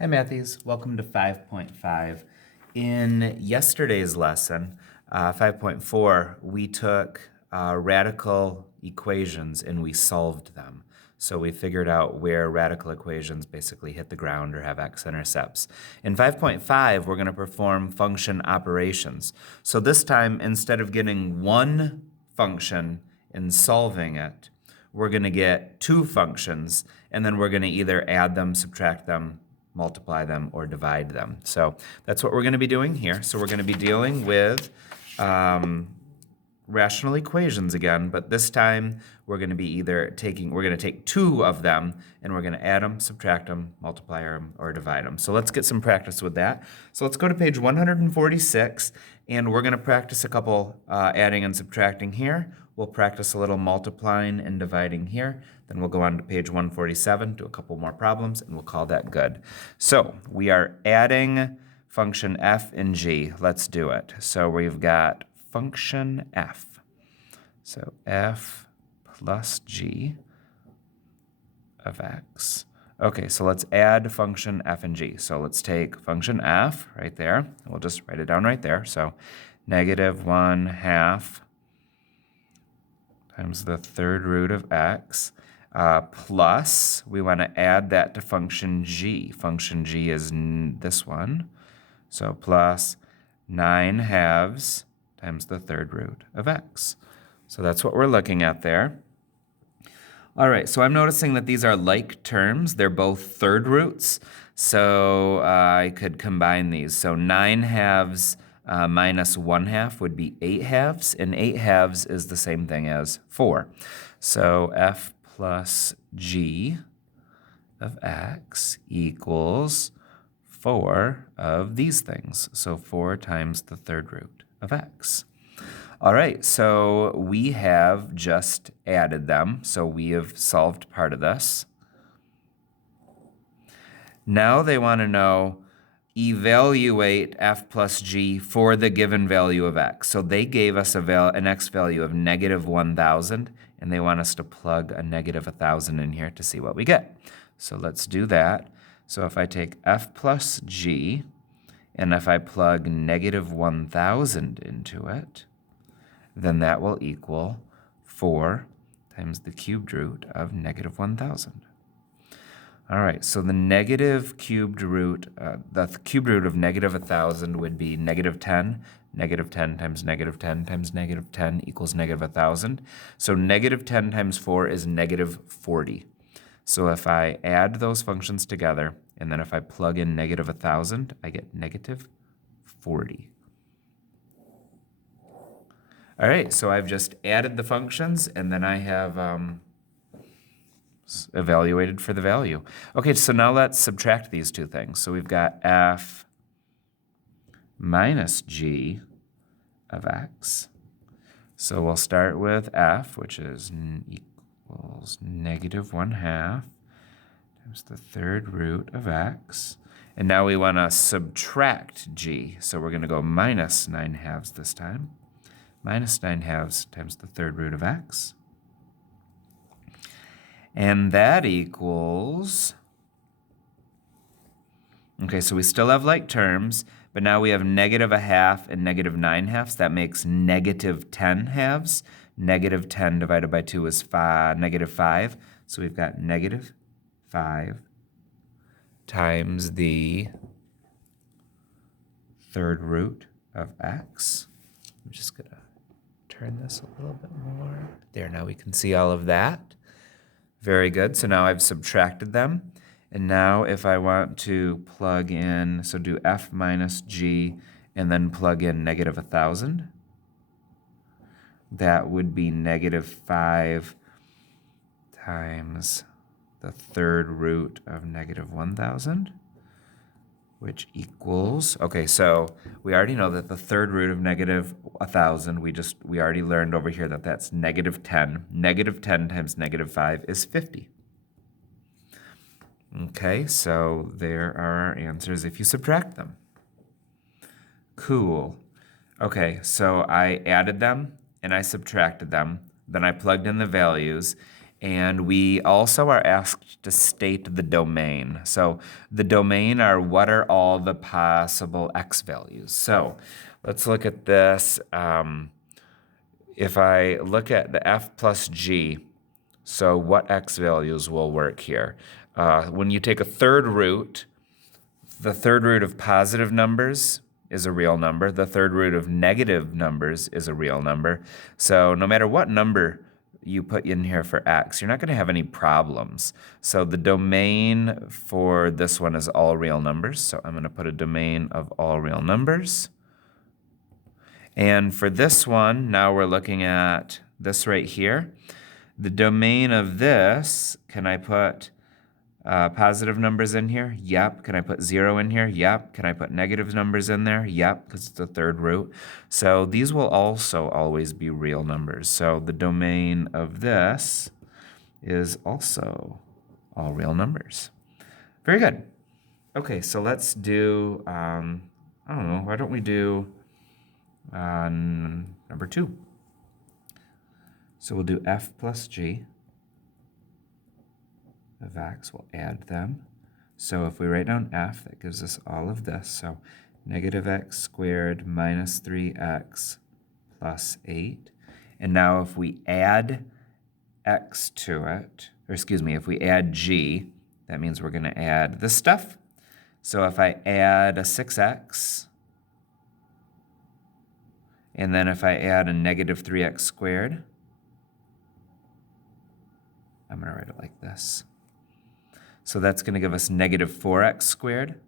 Hi Matthews, welcome to 5.5. In yesterday's lesson, 5.4, we took radical equations and we solved them. So we figured out where radical equations basically hit the ground or have x-intercepts. In 5.5, we're going to perform function operations. So this time, instead of getting one function and solving it, we're going to get two functions, and then we're going to either add them, subtract them, multiply them, or divide them. So that's what we're going to be doing here. So we're going to be dealing with rational equations again, but this time we're going to be we're going to take two of them, and we're going to add them, subtract them, multiply them, or divide them. So let's get some practice with that. So let's go to page 146, and we're going to practice a couple adding and subtracting here. We'll practice a little multiplying and dividing here. Then we'll go on to page 147, do a couple more problems, and we'll call that good. So we are adding function f and g. Let's do it. So we've got function f. So f plus g of x. Okay, so let's add function f and g. So let's take function f right there. We'll just write it down right there. So negative 1/2 times the third root of x, plus, we want to add that to function g. Function g is this one. So plus 9/2 times the third root of x. So that's what we're looking at there. All right, so I'm noticing that these are like terms. They're both third roots. So I could combine these. So 9/2 minus 1/2 would be 8/2, and 8/2 is the same thing as 4. So f plus g of x equals 4 of these things. So 4 times the third root of x. All right, so we have just added them. So we have solved part of this. Now they want to know, evaluate f plus g for the given value of x. So they gave us an x value of negative 1,000, and they want us to plug a negative 1,000 in here to see what we get. So let's do that. So if I take f plus g, and if I plug negative 1,000 into it, then that will equal 4 times the cubed root of negative 1,000. All right, so the cubed root of negative 1,000 would be negative 10. Negative 10 times negative 10 times negative 10 equals negative 1,000. So negative 10 times 4 is negative 40. So if I add those functions together, and then if I plug in negative 1,000, I get negative 40. All right, so I've just added the functions, and then I have evaluated for the value. Okay, so now let's subtract these two things. So we've got f minus g of x. So we'll start with f, which is equals negative 1/2 times the third root of x. And now we want to subtract g. So we're going to go minus 9/2 this time. Minus 9/2 times the third root of x. And that equals, okay, so we still have like terms, but now we have negative 1/2 and negative 9/2. That makes negative 10/2. Negative 10 divided by 2 is negative 5. So we've got negative 5 times the third root of x. I'm just going to turn this a little bit more. There, now we can see all of that. Very good. So now I've subtracted them. And now if I want to plug in, so do f minus g, and then plug in negative 1,000, that would be negative 5 times the third root of negative 1,000, which equals, okay, so we already know that the third root of negative 1,000, we already learned over here that that's negative 10. Negative 10 times negative 5 is 50. Okay, so there are our answers if you subtract them. Cool. Okay, so I added them and I subtracted them. Then I plugged in the values. And we also are asked to state the domain. So the domain are what are all the possible x values. So let's look at this. If I look at the f plus g, so what x values will work here? When you take a third root, the third root of positive numbers is a real number. The third root of negative numbers is a real number. So no matter what number you put in here for x, you're not going to have any problems. So the domain for this one is all real numbers. So I'm going to put a domain of all real numbers. And for this one, now we're looking at this right here. The domain of this, can I put positive numbers in here? Yep. Can I put 0 in here? Yep. Can I put negative numbers in there? Yep, because it's the third root. So these will also always be real numbers. So the domain of this is also all real numbers. Very good. Okay, so let's do, I don't know, why don't we do number 2. So we'll do f plus g of x, we'll add them. So if we write down f, that gives us all of this. So negative x squared minus 3x plus 8. And now if we add x to it, or excuse me, if we add g, that means we're going to add this stuff. So if I add a 6x, and then if I add a negative 3x squared, I'm going to write it like this. So that's going to give us negative 4x squared.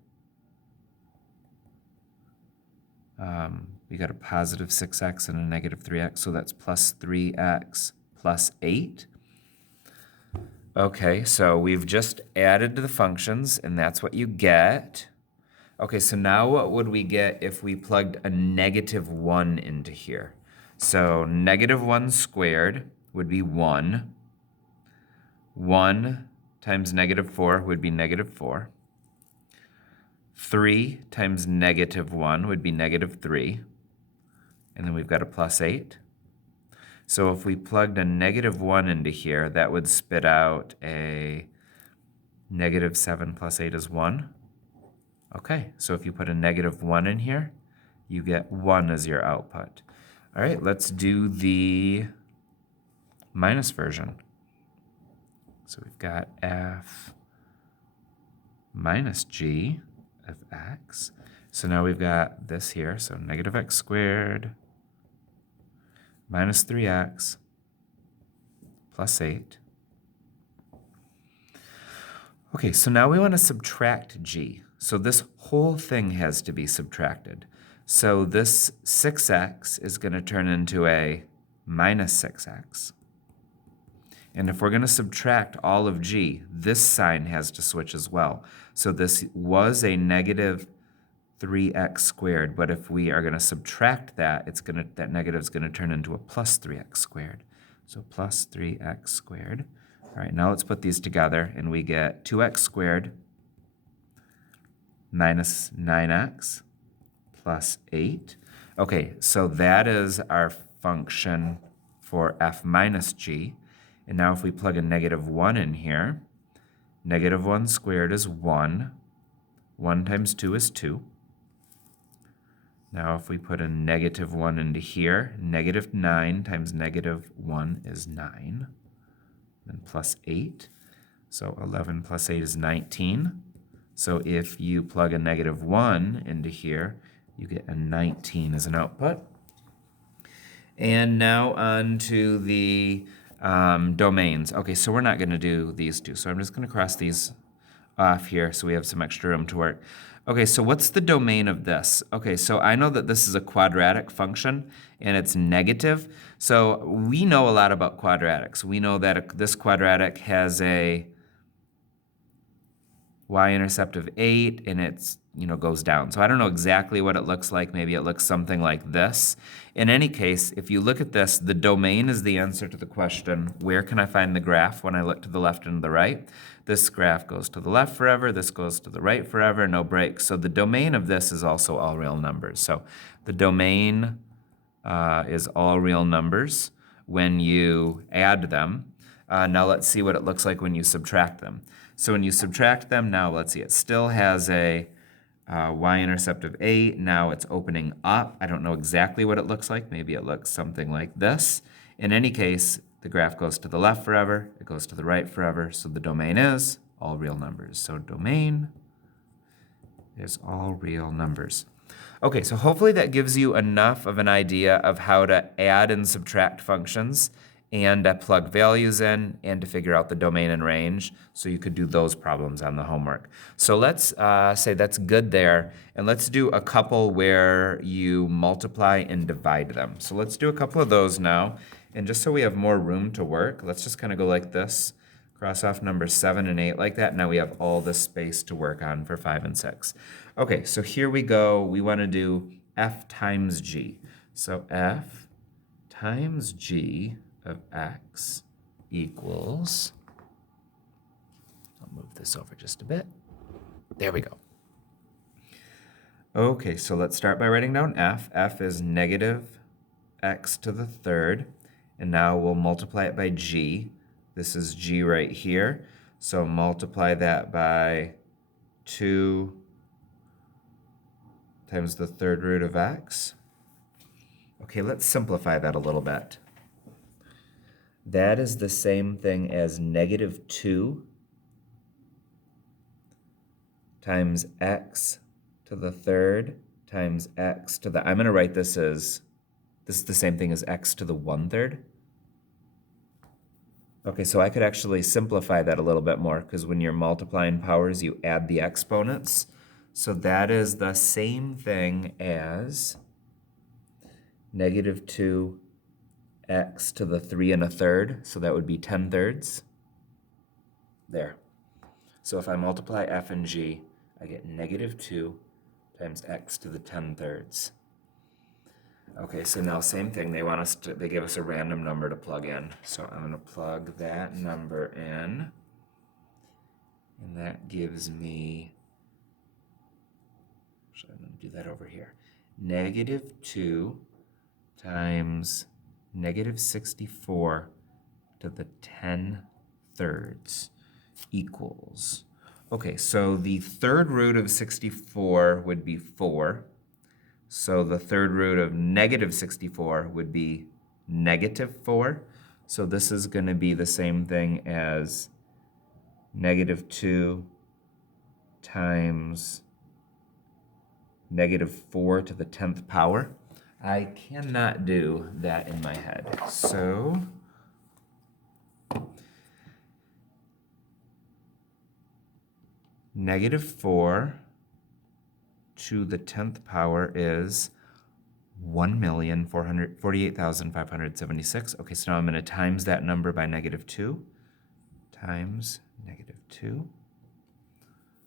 We got a positive 6x and a negative 3x, so that's plus 3x plus 8. Okay, so we've just added to the functions, and that's what you get. Okay, so now what would we get if we plugged a negative 1 into here? So negative 1 squared would be 1. 1 times negative 4 would be negative 4. 3 times negative 1 would be negative 3. And then we've got a plus 8. So if we plugged a negative 1 into here, that would spit out a negative 7 plus 8 is 1. Okay, so if you put a negative 1 in here, you get 1 as your output. All right, let's do the minus version. So we've got f minus g of x. So now we've got this here, so negative x squared minus 3x plus 8. Okay, so now we want to subtract g. So this whole thing has to be subtracted. So this 6x is going to turn into a minus 6x. And if we're going to subtract all of g, this sign has to switch as well. So this was a negative 3x squared, but if we are going to subtract that, that negative is going to turn into a plus 3x squared. So plus 3x squared. All right, now let's put these together, and we get 2x squared minus 9x plus 8. Okay, so that is our function for f minus g. And now if we plug a negative 1 in here, negative 1 squared is 1. 1 times 2 is 2. Now if we put a negative 1 into here, negative 9 times negative 1 is 9. Then plus 8. So 11 plus 8 is 19. So if you plug a negative 1 into here, you get a 19 as an output. And now on to the domains. Okay, so we're not going to do these two. So I'm just going to cross these off here so we have some extra room to work. Okay, so what's the domain of this? Okay, so I know that this is a quadratic function and it's negative. So we know a lot about quadratics. We know that this quadratic has a y-intercept of 8 and it's goes down. So I don't know exactly what it looks like. Maybe it looks something like this. In any case, if you look at this, the domain is the answer to the question, where can I find the graph when I look to the left and the right? This graph goes to the left forever, this goes to the right forever, no breaks. So the domain of this is also all real numbers. So the domain is all real numbers when you add them. Now let's see what it looks like when you subtract them. So when you subtract them, now let's see, it still has a y-intercept of 8. Now it's opening up. I don't know exactly what it looks like. Maybe it looks something like this. In any case, the graph goes to the left forever. It goes to the right forever. So the domain is all real numbers. So domain is all real numbers. Okay, so hopefully that gives you enough of an idea of how to add and subtract functions and plug values in and to figure out the domain and range, so you could do those problems on the homework. So let's say that's good there, and let's do a couple where you multiply and divide them. So let's do a couple of those now, and just so we have more room to work, let's just kind of go like this. Cross off numbers 7 and 8 like that. Now we have all this space to work on for 5 and 6. Okay, so here we go. We want to do f times g. So f times g of x equals, I'll move this over just a bit. There we go. Okay, so let's start by writing down f. F is negative x to the third. And now we'll multiply it by g. This is g right here. So multiply that by 2 times the third root of x. Okay, let's simplify that a little bit. That is the same thing as negative 2 times x to the third times x to the, I'm going to write this as, this is the same thing as x to the 1/3. Okay, so I could actually simplify that a little bit more, because when you're multiplying powers, you add the exponents. So that is the same thing as negative 2x to the 3 1/3. So that would be 10/3. There. So if I multiply f and g, I get negative 2 times x to the 10/3. Okay, so now same thing. They want us to, they give us a random number to plug in. So I'm going to plug that number in. And that gives me, so I'm going to do that over here. Negative 2 times negative 64 to the 10/3 equals. Okay, so the third root of 64 would be 4. So the third root of negative 64 would be negative 4. So this is going to be the same thing as negative 2 times negative 4 to the 10th power. I cannot do that in my head. So negative 4 to the 10th power is 1,448,576. Okay, so now I'm going to times that number by negative 2 times negative 2.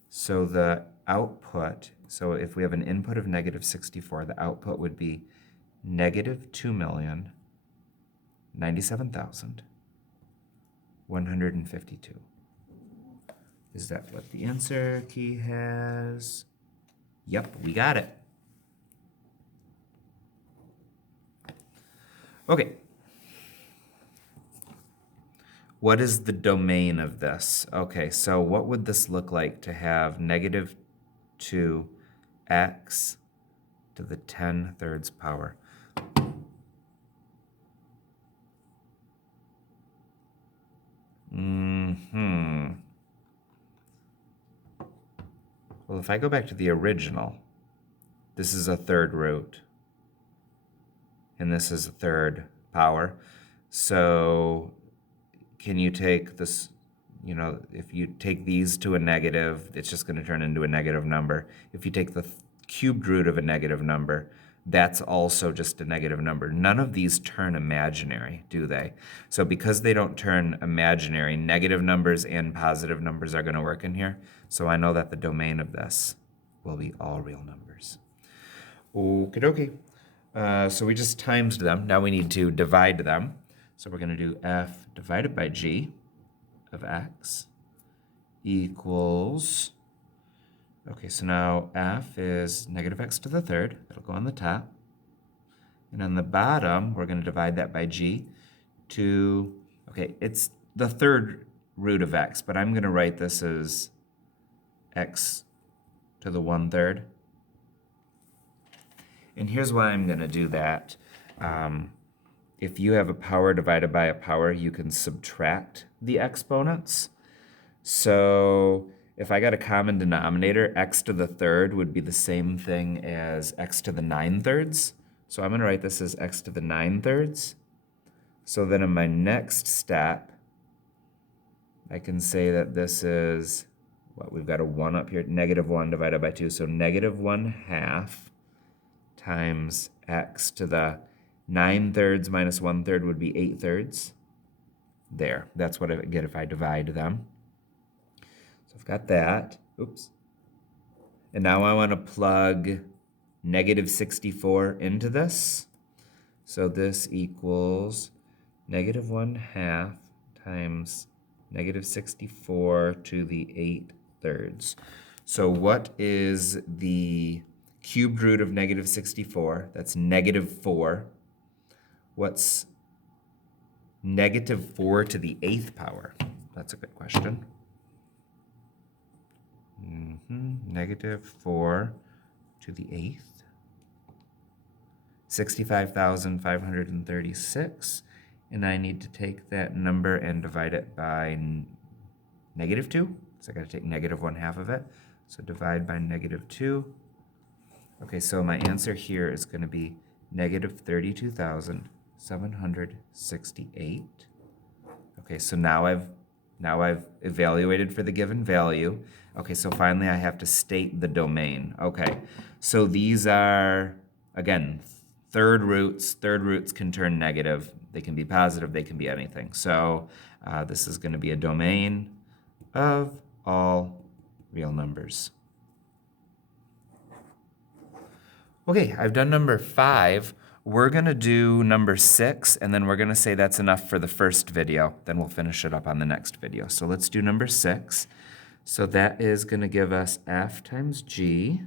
So the output, so if we have an input of negative 64, the output would be negative 2,097,152. Is that what the answer key has? Yep, we got it. Okay. What is the domain of this? Okay, so what would this look like to have negative 2x to the 10/3 power? Well, if I go back to the original, this is a third root, and this is a third power. So can you take this, you know, if you take these to a negative, it's just going to turn into a negative number. If you take the cubed root of a negative number, that's also just a negative number. None of these turn imaginary, do they? So because they don't turn imaginary, negative numbers and positive numbers are going to work in here. So I know that the domain of this will be all real numbers. Okie dokie. So we just times them. Now we need to divide them. So we're going to do f divided by g of x equals, okay, so now f is negative x to the third. That'll go on the top. And on the bottom, we're going to divide that by g to, okay, it's the third root of x, but I'm going to write this as x to the 1/3. And here's why I'm going to do that. If you have a power divided by a power, you can subtract the exponents. So if I got a common denominator, x to the 3rd would be the same thing as x to the 9/3. So I'm going to write this as x to the 9/3. So then in my next step, I can say that this is, what, we've got a 1 up here, -1 divided by 2. So -1/2 times x to the 9/3 minus 1/3 would be 8/3. There, that's what I get if I divide them. So I've got that. Oops. And now I want to plug -64 into this. So this equals -1/2 times -64 to the 8/3. So what is the cubed root of -64? That's -4. What's -4 to the 8th power? That's a good question. -4 to the 8th. 65,536. And I need to take that number and divide it by -2. So I got to take -1/2 of it. So divide by -2. Okay, so my answer here is going to be -32,768. Okay, so now I've evaluated for the given value. Okay, so finally I have to state the domain. Okay, so these are, again, third roots. Third roots can turn negative. They can be positive. They can be anything. So this is going to be a domain of all real numbers. Okay, I've done number 5. We're going to do number 6, and then we're going to say that's enough for the first video. Then we'll finish it up on the next video. So let's do number 6. So that is going to give us f times g.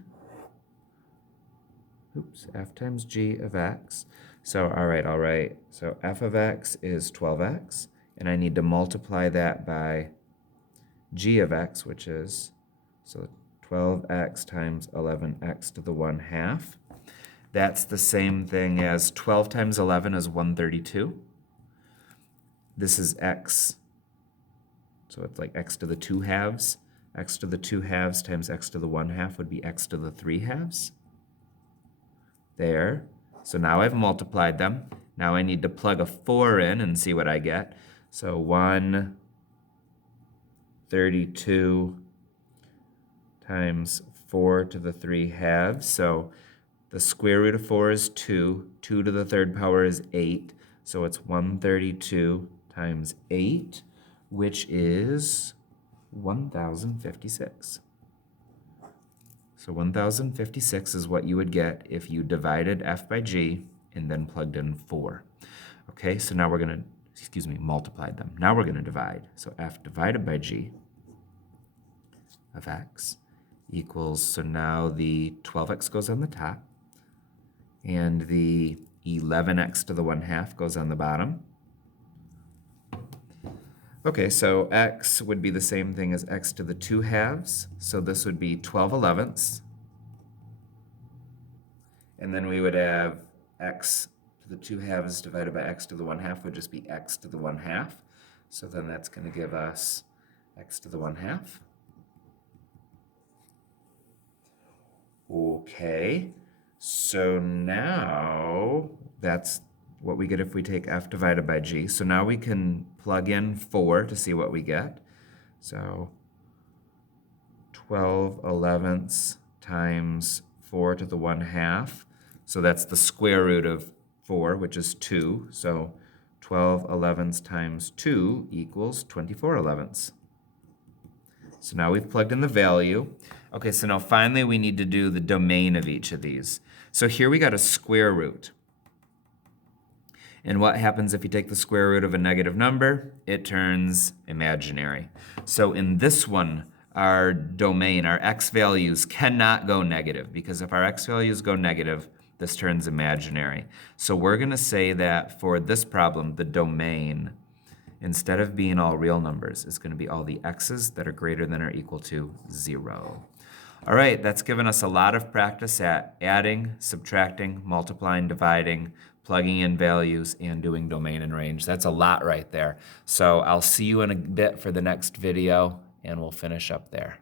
Oops, f times g of x. So, all right. So f of x is 12x, and I need to multiply that by g of x, which is, so 12x times 11x to the 1/2. That's the same thing as 12 times 11 is 132. This is x, so it's like x to the 2/2. X to the 2/2 times x to the 1/2 would be x to the 3/2. There. So now I've multiplied them. Now I need to plug a 4 in and see what I get. So 132 times 4 to the 3/2. So the square root of 4 is 2. 2 to the 3rd power is 8. So it's 132 times 8, which is 1,056. So 1,056 is what you would get if you divided f by g and then plugged in 4. Okay, so now we're going to, multiplied them. Now we're going to divide. So f divided by g of x equals, so now the 12x goes on the top, and the 11x to the 1/2 goes on the bottom. Okay, so x would be the same thing as x to the 2/2. So this would be 12/11. And then we would have x to the 2/2 divided by x to the 1/2 would just be x to the 1/2. So then that's going to give us x to the 1/2. Okay, so now that's what we get if we take f divided by g. So now we can plug in 4 to see what we get. So 12/11 times 4 to the 1/2. So that's the square root of 4, which is 2. So 12/11 times 2 equals 24/11. So now we've plugged in the value. Okay, so now finally we need to do the domain of each of these. So here we got a square root. And what happens if you take the square root of a negative number? It turns imaginary. So in this one, our domain, our x values cannot go negative, because if our x values go negative, this turns imaginary. So we're going to say that for this problem, the domain instead of being all real numbers, is going to be all the x's that are greater than or equal to 0. All right, that's given us a lot of practice at adding, subtracting, multiplying, dividing, plugging in values, and doing domain and range. That's a lot right there. So I'll see you in a bit for the next video, and we'll finish up there.